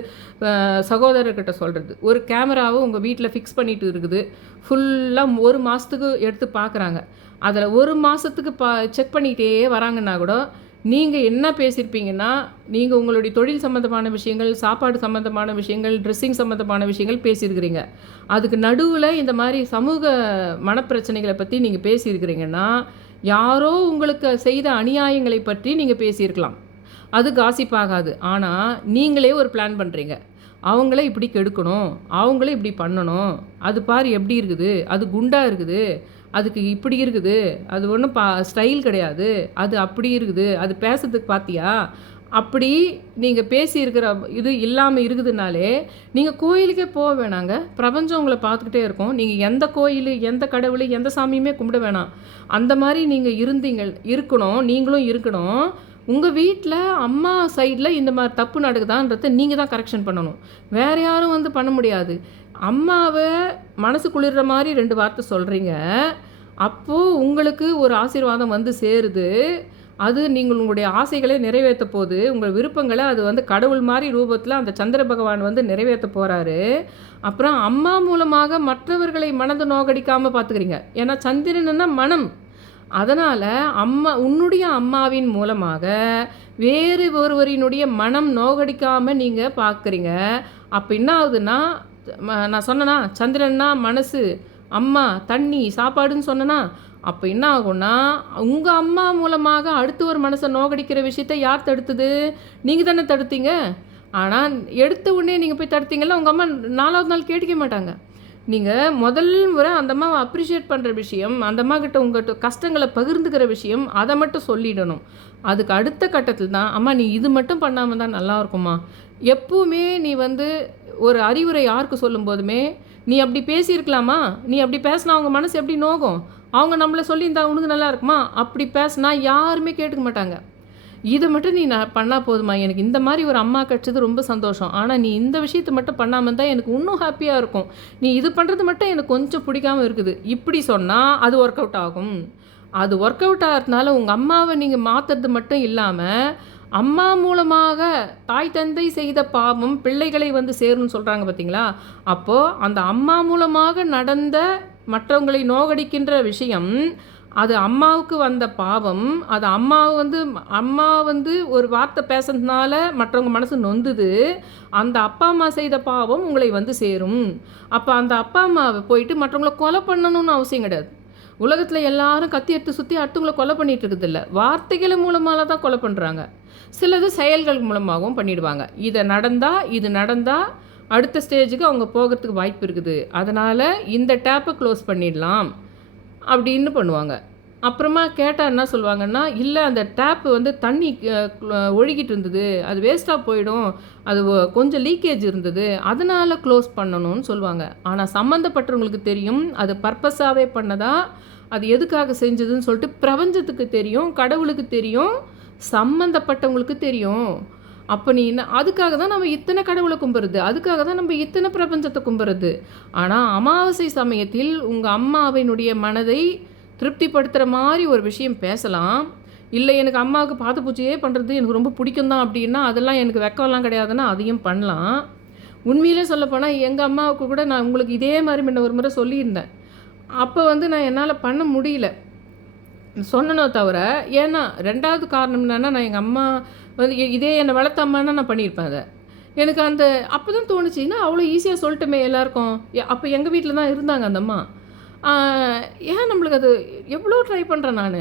சகோதரர்கிட்ட சொல்கிறது. ஒரு கேமராவை உங்கள் வீட்டில் ஃபிக்ஸ் பண்ணிட்டு இருக்குது. ஃபுல்லாக 1 மாதத்துக்கு எடுத்து பார்க்குறாங்க. அதில் 1 மாதத்துக்கு செக் பண்ணிக்கிட்டே வராங்கன்னா கூட நீங்கள் என்ன பேசியிருப்பீங்கன்னா, நீங்கள் உங்களுடைய தொழில் சம்மந்தமான விஷயங்கள், சாப்பாடு சம்மந்தமான விஷயங்கள், ட்ரெஸ்ஸிங் சம்மந்தமான விஷயங்கள் பேசியிருக்கிறீங்க. அதுக்கு நடுவில் இந்த மாதிரி சமூக மனப்பிரச்சனைகளை பற்றி நீங்கள் பேசியிருக்கிறீங்கன்னா, யாரோ உங்களுக்கு செய்த அநியாயங்களை பற்றி நீங்கள் பேசியிருக்கலாம். அது காசிப் ஆகாது. ஆனால் நீங்களே ஒரு பிளான் பண்ணுறீங்க. அவங்கள இப்படி கெடுக்கணும், அவங்கள இப்படி பண்ணணும், அது பாரு எப்படி இருக்குது, அது குண்டாக இருக்குது, அதுக்கு இப்படி இருக்குது, அது ஒன்றும் ஸ்டைல் கிடையாது, அது அப்படி இருக்குது, அது பேசுறதுக்கு பார்த்தியா, அப்படி நீங்கள் பேசியிருக்கிற இது இல்லாமல் இருக்குதுனாலே நீங்கள் கோயிலுக்கே போக வேணாங்க. பிரபஞ்சம் உங்களை பார்த்துக்கிட்டே இருக்கும். நீங்கள் எந்த கோயில், எந்த கடவுள், எந்த சாமியுமே கும்பிட வேணாம். அந்த மாதிரி நீங்கள் இருக்கணும். நீங்களும் இருக்கணும். உங்கள் வீட்டில் அம்மா சைடில் இந்த மாதிரி தப்பு நடக்குதான்றதை நீங்கள் தான் கரெக்ஷன் பண்ணணும். வேறு யாரும் பண்ண முடியாது. அம்மாவை மனசு குளிர்ற மாதிரி 2 வார்த்தை சொல்கிறீங்க. அப்போது உங்களுக்கு ஒரு ஆசீர்வாதம் சேருது. அது நீங்கள் உங்களுடைய ஆசைகளை நிறைவேற்ற போது, உங்கள் விருப்பங்களை அது கடவுள் மாதிரி ரூபத்தில் அந்த சந்திர பகவான் நிறைவேற்ற போகிறாரு. அப்புறம் அம்மா மூலமாக மற்றவர்களை மனதை நோகடிக்காமல் பார்த்துக்கிறீங்க. ஏன்னா சந்திரன்னா மனம். அதனால் உன்னுடைய அம்மாவின் மூலமாக வேறு ஒருவரினுடைய மனம் நோகடிக்காமல் நீங்கள் பார்க்குறீங்க. அப்போ என்ன ஆகுதுன்னா, நான் சொன்னேன்னா சந்திரன்னா மனசு, அம்மா தண்ணி, சாப்பாடுன்னு சொன்னேன்னா, அப்போ என்ன ஆகும்னா, உங்கள் அம்மா மூலமாக அடுத்து ஒரு மனசை நோகடிக்கிற விஷயத்தை யார் தடுத்தது? நீங்கள் தானே தடுத்தீங்க. ஆனால் எடுத்த உடனே நீங்கள் போய் தடுத்தீங்கல்ல, உங்கள் அம்மா 4வது நாள் கேட்க மாட்டாங்க. நீங்கள் முதல் முறை அந்த அம்மாவை அப்ரிஷியேட் பண்ணுற விஷயம், அந்த அம்மா கிட்ட உங்கள்கிட்ட கஷ்டங்களை பகிர்ந்துக்கிற விஷயம், அதை மட்டும் சொல்லிடணும். அதுக்கு அடுத்த கட்டத்தில் தான், அம்மா நீ இது மட்டும் பண்ணாமல் தான் நல்லா இருக்குமா. எப்பவுமே நீ ஒரு அறிவுரை யாருக்கு சொல்லும் போதுமே, நீ அப்படி பேசியிருக்கலாமா, நீ அப்படி பேசினா அவங்க மனசு எப்படி நோகும், அவங்க நம்மளை சொல்லியிருந்தா உனக்கு நல்லா இருக்குமா, அப்படி பேசினா யாருமே கேட்டுக்க மாட்டாங்க. இதை மட்டும் நீ பண்ணால் போதுமா, எனக்கு இந்த மாதிரி ஒரு அம்மா கிடச்சது ரொம்ப சந்தோஷம். ஆனால் நீ இந்த விஷயத்தை மட்டும் பண்ணாமல் தான் எனக்கு இன்னும் ஹாப்பியாக இருக்கும். நீ இது பண்ணுறது மட்டும் எனக்கு கொஞ்சம் பிடிக்காமல் இருக்குது. இப்படி சொன்னால் அது ஒர்க் அவுட் ஆகும். அது ஒர்க் அவுட் ஆகிறதுனால உங்கள் அம்மாவை நீங்கள் மாற்றுறது மட்டும் இல்லாமல், அம்மா மூலமாக தாய் தந்தை செய்த பாவம் பிள்ளைகளை சேரும்னு சொல்கிறாங்க பார்த்தீங்களா. அப்போது அந்த அம்மா மூலமாக நடந்த மற்றவங்களை நோகடிக்கின்ற விஷயம், அது அம்மாவுக்கு வந்த பாவம். அது அம்மா ஒரு வார்த்தை பேசுறதுனால மற்றவங்க மனசு நொந்துது. அந்த அப்பா அம்மா செய்த பாவம் உங்களை சேரும். அப்போ அந்த அப்பா அம்மாவை போயிட்டு மற்றவங்கள கொலை பண்ணணும்னு அவசியம் கிடையாது. உலகத்தில் எல்லாரும் கத்தி எடுத்து சுற்றி அடுத்தவங்களை கொலை பண்ணிகிட்டு இருக்குதில்ல, வார்த்தைகள் மூலமாக தான் கொலை பண்ணுறாங்க. சிலது செயல்கள் மூலமாகவும் பண்ணிடுவாங்க. இது நடந்தால் அடுத்த ஸ்டேஜுக்கு அவங்க போகிறதுக்கு வாய்ப்பு இருக்குது. அதனால் இந்த டேப்பை க்ளோஸ் பண்ணிடலாம் அப்படின்னு பண்ணுவாங்க. அப்புறமா கேட்டால் என்ன சொல்லுவாங்கன்னா, இல்லை அந்த டேப்பு தண்ணி ஒழுகிட்டு இருந்தது, அது வேஸ்ட்டாக போயிடும், அது கொஞ்சம் லீக்கேஜ் இருந்தது, அதனால் க்ளோஸ் பண்ணணும்னு சொல்லுவாங்க. ஆனால் சம்மந்தப்பட்டவங்களுக்கு தெரியும் அது பர்பஸாகவே பண்ணதா, அது எதுக்காக செஞ்சதுன்னு சொல்லிட்டு பிரபஞ்சத்துக்கு தெரியும், கடவுளுக்கு தெரியும், சம்மந்தப்பட்டவங்களுக்கு தெரியும். அப்போ நீ அதுக்காக தான் நம்ம இத்தனை கடவுளை கும்பிட்றது, அதுக்காக தான் நம்ம இத்தனை பிரபஞ்சத்தை கும்பிட்றது. ஆனால் அமாவாசை சமயத்தில் உங்கள் அம்மாவினுடைய மனதை திருப்திப்படுத்துகிற மாதிரி ஒரு விஷயம் பேசலாம். இல்லை எனக்கு அம்மாவுக்கு பாத பூஜையே பண்ணுறது எனக்கு ரொம்ப பிடிக்கும் தான் அப்படின்னா, அதெல்லாம் எனக்கு வெக்கம்லாம் கிடையாதுன்னா அதையும் பண்ணலாம். உண்மையிலே சொல்லப்போனால் எங்கள் அம்மாவுக்கு கூட நான் உங்களுக்கு இதே மாதிரி முன்ன ஒரு முறை சொல்லியிருந்தேன். அப்போ நான் என்னால் பண்ண முடியல சொன்னனோ தவிர. ஏன்னா 2வது காரணம் என்னென்னா, நான் எங்கள் அம்மா இதே என்னை வளர்த்த அம்மானா நான் பண்ணியிருப்பேன். அதை எனக்கு அப்போ தான் தோணுச்சுன்னா, அவ்வளோ ஈஸியாக சொல்லிட்டுமே எல்லாருக்கும். அப்போ எங்கள் வீட்டில் தான் இருந்தாங்க அந்த அம்மா. ஏன் நம்மளுக்கு அது எவ்வளோ ட்ரை பண்ணுறேன் நான்.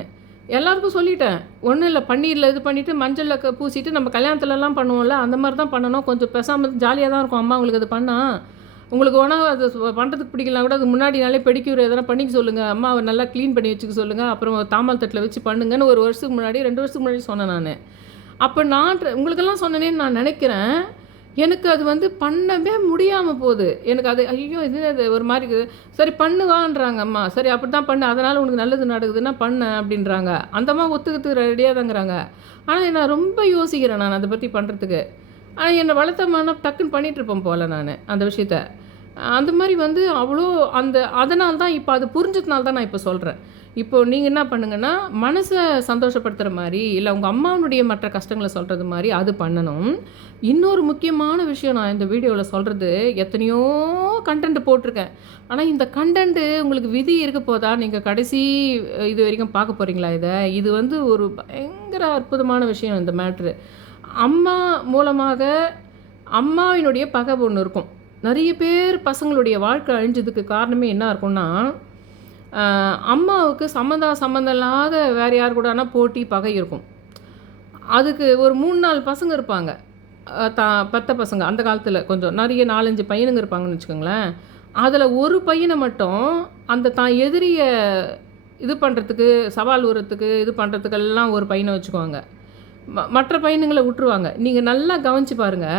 எல்லாருக்கும் சொல்லிட்டேன். ஒண்ணும் இல்ல, பன்னீர்ல இது பண்ணிட்டு, மஞ்சள்ல பூசிட்டு நம்ம கல்யாணத்துலலாம் பண்ணுவோம்ல, அந்த மாரி தான் பண்ணணும். கொஞ்சம் பேசாம ஜாலியா தான் இருக்கும். அம்மா உங்களுக்கு அது பண்ணா, உங்களுக்கு வேணா அது பண்ணுறதுக்கு பிடிக்கலனா கூட, அதுக்கு முன்னாடி நாளே பெடிக்யூர் எதனா பண்ணிக்க சொல்லுங்க. அம்மாவ நல்லா க்ளீன் பண்ணி வச்சுக்க சொல்லுங்க. அப்புறம் தாம்பால் தட்டில வச்சு பண்ணுங்கன்னு 1 வருஷத்துக்கு முன்னாடி, 2 வருஷத்துக்கு முன்னாடி சொன்னேன் நானு. அப்போ நான் உங்களுக்கெல்லாம் சொன்னேனேன்னு நான் நினைக்கிறேன். எனக்கு அது வந்து பண்ணவே முடியாம போகுது. எனக்கு அது ஐயோ! இது ஒரு மாரி இருக்குது. சரி பண்ணுவான்றாங்க அம்மா. சரி அப்படித்தான் பண்ணு. அதனால உனக்கு நல்லது நடக்குதுன்னா பண்ணு அப்படின்றாங்க. அந்த அம்மா ஒத்துக்கிறதுக்கு ரெடியா தாங்கிறாங்க. ஆனா நான் ரொம்ப யோசிக்கிறேன் நான் அத பத்தி பண்றதுக்கு. ஆனா என்ன வளர்த்த மகனா டக்குன்னு பண்ணிட்டுருப்பேன் போல நானு அந்த விஷயத்த. அந்த மாரி வந்து அவ்வளோ அதனால தான் இப்ப அது புரிஞ்சதுனால தான் நான் இப்ப சொல்றேன். இப்போ நீங்க என்ன பண்ணுங்கன்னா, மனச சந்தோஷப்படுத்துற மாரி, இல்ல உங்க அம்மாவனுடைய மற்ற கஷ்டங்கள சொல்றது மாரி அது பண்ணணும். இன்னொரு முக்கியமான விஷயம் நான் இந்த வீடியோல சொல்றது, எத்தனையோ கன்டென்ட் போட்டிருக்கேன். ஆனா இந்த கன்டென்ட் உங்களுக்கு விதி இருக்க போதா? நீங்க கடைசி இது வரைக்கும் பார்க்க போறீங்களா இத? இது வந்து ஒரு பயங்கர அற்புதமான விஷயம் இந்த மேட்ரு. அம்மா மூலமாக அம்மாவினுடைய பகை ஒண்ணு இருக்கும். நெறைய பேர் பசங்களுடைய வாழ்க்கை அழிஞ்சதுக்கு காரணமே என்ன இருக்கும்னா, அம்மாவுக்கு சம்மந்தம் இல்லாத வேற யார் கூடனா போட்டி, பகை இருக்கும். அதுக்கு ஒரு 3, 4 பசங்க இருப்பாங்க. பெத்த பசங்க அந்த காலத்தில கொஞ்சம் நெறைய 4, 5 பையனுங்க இருப்பாங்கன்னு வச்சுக்கோங்களேன். அதில ஒரு பையன மட்டும் அந்த தான் எதிரிய இது பண்ணுறதுக்கு, சவால் விடுறதுக்கு, இது பண்ணுறதுக்கெல்லாம் ஒரு பையன வச்சுக்குவாங்க. மற்ற பையனுங்கள விட்டுருவாங்க. நீங்க நல்லா கவனிச்சு பாருங்க.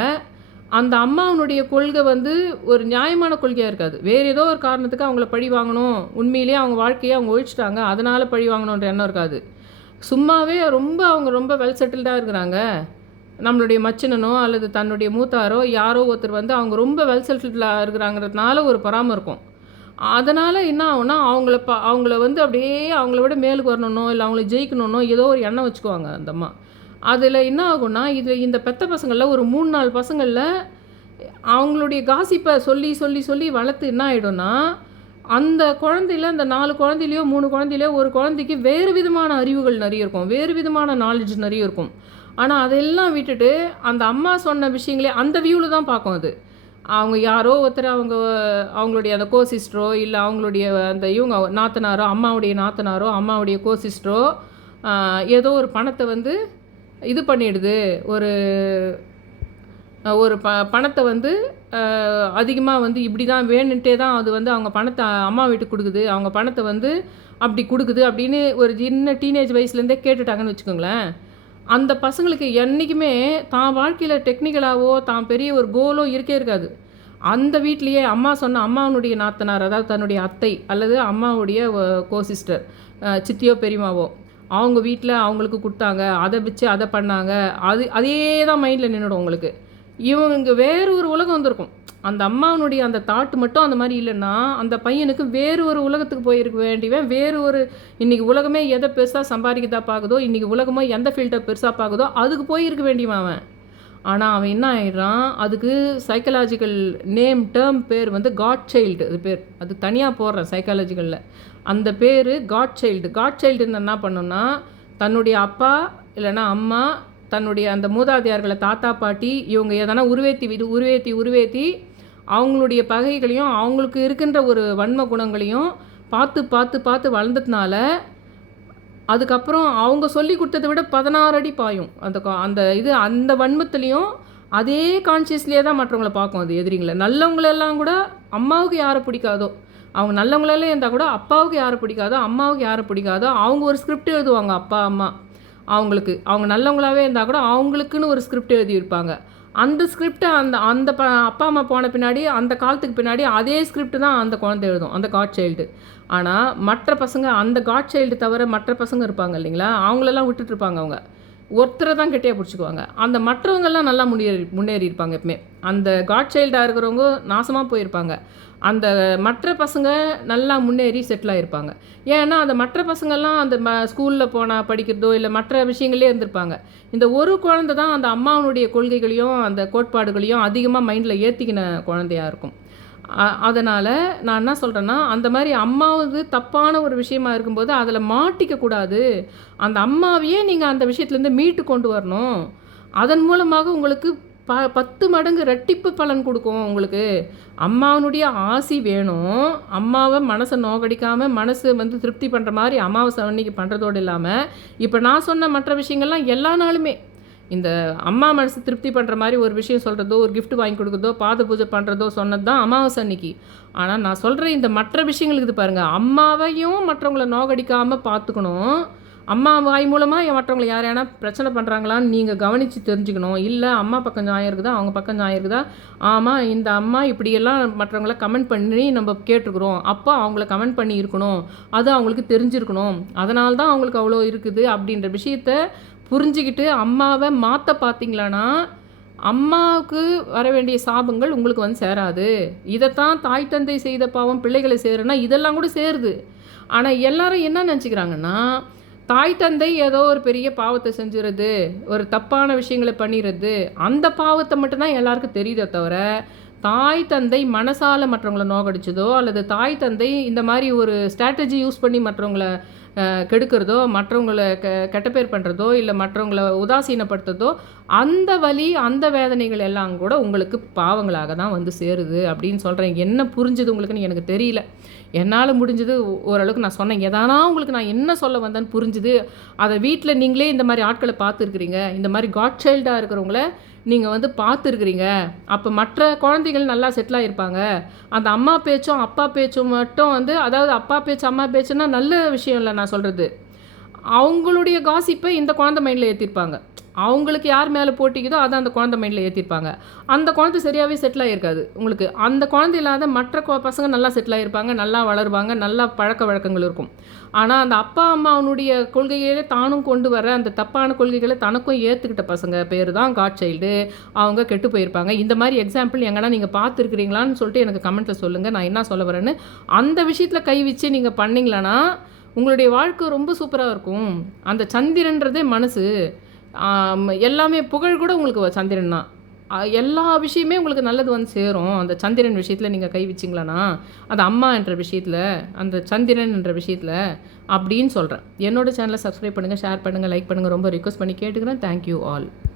அந்த அம்மாவனுடைய கொள்கை வந்து ஒரு நியாயமான கொள்கையா இருக்காது. வேறு ஏதோ ஒரு காரணத்துக்கு அவங்கள பழி வாங்கணும். உண்மையிலேயே அவங்க வாழ்க்கைய அவங்க ஒழிச்சுட்டாங்க. அதனால பழி வாங்கணுன்ற எண்ணம் இருக்காது. சும்மாவே அவங்க ரொம்ப வெல் செட்டில்டா இருக்கிறாங்க. நம்மளுடைய மச்சினனோ அல்லது தன்னுடைய மூத்தாரோ யாரோ ஒருத்தர் வந்து அவங்க ரொம்ப வெல் செட்டில்டா இருக்கிறாங்கிறதுனால ஒரு பொறாம இருக்கும். அதனால என்ன ஆகும்னா, அவங்கள வந்து அப்படியே அவங்கள விட மேலுக்கு வரணும்னோ, இல்ல அவங்கள ஜெயிக்கணும்னோ ஏதோ ஒரு எண்ணம் வச்சுக்குவாங்க அந்த அம்மா. அதில என்ன ஆகும்னா, இந்த பெத்த பசங்கள்ல ஒரு 3, 4 பசங்கள்ல அவங்களுடைய காசிப்ப சொல்லி, சொல்லி, சொல்லி வளர்த்து என்ன ஆயிடும்னா, அந்த குழந்தையில அந்த 4 குழந்தையிலயோ, 3 குழந்தையிலயோ ஒரு குழந்தைக்கு வேறு விதமான அறிவுகள் நெறைய இருக்கும். வேறு விதமான நாலேட்ஜ் நெறைய இருக்கும். ஆனா, அதெல்லாம் விட்டுட்டு அந்த அம்மா சொன்ன விஷயங்களே அந்த வியூல தான் பார்க்கும் அது. அவங்க யாரோ ஒருத்தர் அவங்களுடைய அந்த கோ சிஸ்டரோ, இல்ல அவங்களுடைய அந்த இவங்க நாத்தனாரோ, அம்மாவுடைய நாத்தனாரோ, அம்மாவுடைய கோ சிஸ்டரோ ஏதோ ஒரு பணத்த வந்து இது பண்ணிடுது. ஒரு ஒரு பணத்த வந்து அதிகமா வந்து இப்படி தான் வேணுன்ட்டே தான் அது வந்து அவங்க பணத்த அம்மா வீட்டுக்கு குடுக்குது. அவங்க பணத்த வந்து அப்படி குடுக்குது அப்படின்னு ஒரு சின்ன டீனேஜ் வயசுலேருந்தே கேட்டுட்டாங்கன்னு வச்சுக்கோங்களேன். அந்த பசங்களுக்கு என்னைக்குமே தான் வாழ்க்கையில டெக்னிக்கலாவோ, தான் பெரிய ஒரு கோலோ இருக்கவே இருக்காது. அந்த வீட்லயே அம்மா சொன்ன அம்மாவனுடைய நாத்தனார், அதாவது தன்னுடைய அத்தை அல்லது அம்மாவுடைய கோ சிஸ்டர், சித்தியோ, பெரியம்மாவோ, அவங்க வீட்ல அவங்களுக்கு குடுத்தாங்க. அத வச்சு அத பண்ணாங்க. அதே தான் மைண்ட்ல நின்னுடும் உங்களுக்கு. இவங்க வேறு ஒரு உலகம் வந்திருக்கும். அந்த அம்மாவனுடைய அந்த தாட் மட்டும் அந்த மாரி இல்லன்னா, அந்த பையனுக்கு வேறு ஒரு உலகத்துக்கு போயிருக்க வேண்டியவன், வேறு ஒரு இன்னைக்கு உலகமே எத பெருசா சம்பாதிக்கிறதா பாக்குதோ, இன்னைக்கு உலகமோ எந்த ஃபீல்ட பெருசா பாக்குதோ, அதுக்கு போயிருக்க வேண்டியவன் அவன். ஆனா, அவன் என்ன ஆயிடுறான், அதுக்கு சைக்காலஜிக்கல் டேர்ம் பேர் வந்து காட் சைல்டு அது பேர். அது தனியா போடுறேன் சைக்காலஜிக்கல்ல. அந்த பேரு காட் சைல்டு. காட் சைல்டுன்னு என்ன பண்ணும்னா, தன்னுடைய அப்பா இல்லன்னா அம்மா, தன்னுடைய அந்த மூதாதையர்கள தாத்தா, பாட்டி இவங்க எதனா உருவேத்தி அவங்களுடைய பகைகளையும், அவங்களுக்கு இருக்கின்ற ஒரு வன்ம குணங்களையும் பார்த்து வளர்ந்ததுனால, அதுக்கப்புறம் அவங்க சொல்லிக் குடுத்தத விட 16 அடி பாயும். அந்த வன்மத்திலயும் அதே கான்ஷியஸ்லயே தான் மற்றவங்கள பார்க்கும் அது எதிரிங்கள. நல்லவங்களெல்லாம் கூட அம்மாவுக்கு யார பிடிக்காதோ, அவங்க நல்லவங்களெல்லாம் இருந்தா கூட அப்பாவுக்கு யார பிடிக்காதோ, அம்மாவுக்கு யார பிடிக்காதோ, அவங்க ஒரு ஸ்கிரிப்ட் எழுதுவாங்க அப்பா, அம்மா. அவங்களுக்கு. அவங்க நல்லவங்களாவே இருந்தா கூட அவங்களுக்குன்னு ஒரு ஸ்கிரிப்ட் எழுதியிருப்பாங்க. அந்த ஸ்கிரிப்ட அந்த அந்த அப்பா, அம்மா போன பின்னாடி, அந்த காலத்துக்கு பின்னாடி அதே ஸ்கிரிப்ட் தான் அந்த குழந்தை எழுதும். அந்த காட் சைல்டு. ஆனா, மற்ற பசங்க அந்த காட் சைல்டு தவிர மற்ற பசங்க இருப்பாங்க இல்லைங்களா? அவங்களெல்லாம் விட்டுட்டுருப்பாங்க அவங்க. ஒருத்தர தான் கெட்டியா புடிச்சுக்குவாங்க. அந்த மற்றவங்கலாம் நல்லா முன்னேறி இருப்பாங்க எப்பவுமே. அந்த காட் சைல்டா இருக்கிறவங்க நாசமா போயிருப்பாங்க. அந்த மற்ற பசங்க நல்லா முன்னேறி செட்டில் ஆயிருப்பாங்க. ஏன்னா, அந்த மற்ற பசங்கள்லாம் அந்த ஸ்கூல்ல போனா படிக்கிறதோ, இல்ல மற்ற விஷயங்களே இருந்திருப்பாங்க. இந்த ஒரு குழந்தை தான் அந்த அம்மாவனுடைய கொள்கைகளையும், அந்த கோட்பாடுகளையும் அதிகமா மைண்ட்ல ஏத்திக்கின குழந்தையா இருக்கும். அதனால நான் என்ன சொல்றேன்னா, அந்த மாரி அம்மாவது தப்பான ஒரு விஷயமா இருக்கும்போது, அதில மாட்டிக்க கூடாது. அந்த அம்மாவையே நீங்க அந்த விஷயத்துலேருந்து மீட்டு கொண்டு வரணும். அதன் மூலமாக உங்களுக்கு 10 மடங்கு ரெட்டிப்பு பலன் கொடுக்கும் உங்களுக்கு. அம்மாவனுடைய ஆசி வேணும். அம்மாவை மனசை நோகடிக்காமல் மனசு வந்து திருப்தி பண்ணுற மாதிரி அமாவாசை அன்னைக்கு பண்ணுறதோடு இல்லாமல், இப்போ நான் சொன்ன மற்ற விஷயங்கள்லாம் எல்லா நாளுமே இந்த அம்மா மனசு திருப்தி பண்ணுற மாதிரி ஒரு விஷயம் சொல்கிறதோ, ஒரு gift வாங்கி கொடுக்குறதோ, பாத பூஜை பண்ணுறதோ சொன்னது தான் அமாவாசை அன்னைக்கு. ஆனால் நான் சொல்கிற இந்த மற்ற விஷயங்களுக்கு இது பாருங்கள், அம்மாவையும் மற்றவங்கள நோகடிக்காமல் பார்த்துக்கணும். அம்மா வாய் மூலமாக மற்றவங்களை யாரையானா பிரச்சனை பண்ணுறாங்களான்னு நீங்கள் கவனித்து தெரிஞ்சுக்கணும். இல்லை அம்மா பக்கம் நியாயம் இருக்குதா, அவங்க பக்கம் நியாயம் இருக்குதா, ஆமாம் இந்த அம்மா இப்படியெல்லாம் மற்றவங்கள கமெண்ட் பண்ணி நம்ம கேட்டிருக்குறோம், அப்போ அவங்கள கமெண்ட் பண்ணி இருக்கணும், அது அவங்களுக்கு தெரிஞ்சிருக்கணும், அதனால தான் அவங்களுக்கு அவ்வளோ இருக்குது அப்படின்ற விஷயத்த புரிஞ்சுக்கிட்டு அம்மாவை மாற்ற பார்த்தீங்களான்னா அம்மாவுக்கு வர வேண்டிய சாபங்கள் உங்களுக்கு வந்து சேராது. இதைத்தான் தாய் தந்தை செய்த பாவம் பிள்ளைகளை சேருன்னா இதெல்லாம் கூட சேருது. ஆனால் எல்லாரும் என்ன நினச்சிக்கிறாங்கன்னா, தாய் தந்தை ஏதோ ஒரு பெரிய பாவத்தை செஞ்சுறது, ஒரு தப்பான விஷயங்களை பண்ணிடுறது, அந்த பாவத்தை மட்டும்தான் எல்லாருக்கும் தெரியுதே தவிர, தாய் தந்தை மனசால் மற்றவங்களை நோகடிச்சதோ அல்லது தாய் தந்தை இந்த மாதிரி ஒரு ஸ்ட்ராட்டஜி யூஸ் பண்ணி மற்றவங்களை கெடுக்கிறதோ, மற்றவங்களை கெட்ட பேர் பண்ணுறதோ, இல்லை மற்றவங்களை உதாசீனப்படுத்துறதோ, அந்த வலி அந்த வேதனைகள் எல்லாம் கூட உங்களுக்கு பாவங்களாக தான் வந்து சேருது அப்படின்னு சொல்கிறேன். என்ன புரிஞ்சுது உங்களுக்குன்னு எனக்கு தெரியல. என்னால் முடிஞ்சது ஓரளவுக்கு நான் சொன்னேன். எதானா உங்களுக்கு நான் என்ன சொல்ல வந்தேன்னு புரிஞ்சுது. அதை வீட்டில் நீங்களே இந்த மாதிரி ஆட்களை பார்த்துருக்குறீங்க, இந்த மாதிரி காட் சைல்டாக இருக்கிறவங்கள நீங்கள் வந்து பார்த்துருக்குறீங்க. அப்போ மற்ற குழந்தைகள் நல்லா செட்டில் ஆகிருப்பாங்க. அந்த அம்மா பேச்சும் அப்பா பேச்சும் மட்டும் வந்து, அதாவது அப்பா பேச்சு அம்மா பேச்சுன்னா நல்ல விஷயம் இல்லை நான் சொல்கிறது, அவங்களுடைய காசிப்பை இந்த குழந்தை மைண்டில் ஏற்றிருப்பாங்க. அவங்களுக்கு யார் மேலே போட்டிக்குதோ அதை அந்த குழந்தை மைண்டில் ஏற்றிருப்பாங்க. அந்த குழந்தை சரியாகவே செட்டில் ஆகிருக்காது உங்களுக்கு. அந்த குழந்தை இல்லாத மற்ற பசங்க நல்லா செட்டில் ஆகிருப்பாங்க, நல்லா வளருவாங்க, நல்லா பழக்க வழக்கங்கள் இருக்கும். ஆனால் அந்த அப்பா அம்மாவனுடைய கொள்கைகளே தானும் கொண்டு வர அந்த தப்பான கொள்கைகளை தனக்கும் ஏற்றுக்கிட்ட பசங்க பேர் தான் காட் சைல்டு. அவங்க கெட்டு போயிருப்பாங்க. இந்த மாதிரி எக்ஸாம்பிள் எங்கன்னா நீங்கள் பார்த்துருக்குறீங்களான்னு சொல்லிட்டு எனக்கு கமெண்ட்டில் சொல்லுங்கள். நான் என்ன சொல்ல வரேன்னு அந்த விஷயத்தில் கை வச்சு நீங்கள் பண்ணிங்களான்னா உங்களுடைய வாழ்க்கை ரொம்ப சூப்பராக இருக்கும். அந்த சந்திரன்றதே மனசு. எல்லாமே புகழ் கூட உங்களுக்கு சந்திரன் தான். எல்லா விஷயமே உங்களுக்கு நல்லது வந்து சேரும். அந்த சந்திரன் விஷயத்தில் நீங்கள் கை வச்சிங்களான்னா, அது அம்மா என்ற விஷயத்தில், அந்த சந்திரன் என்ற விஷயத்தில் அப்படின்னு சொல்கிறேன். என்னோடய சேனலை சப்ஸ்கிரைப் பண்ணுங்கள், ஷேர் பண்ணுங்கள், லைக் பண்ணுங்கள். ரொம்ப ரிக்வஸ்ட் பண்ணி கேட்டுக்கிறேன். Thank you all.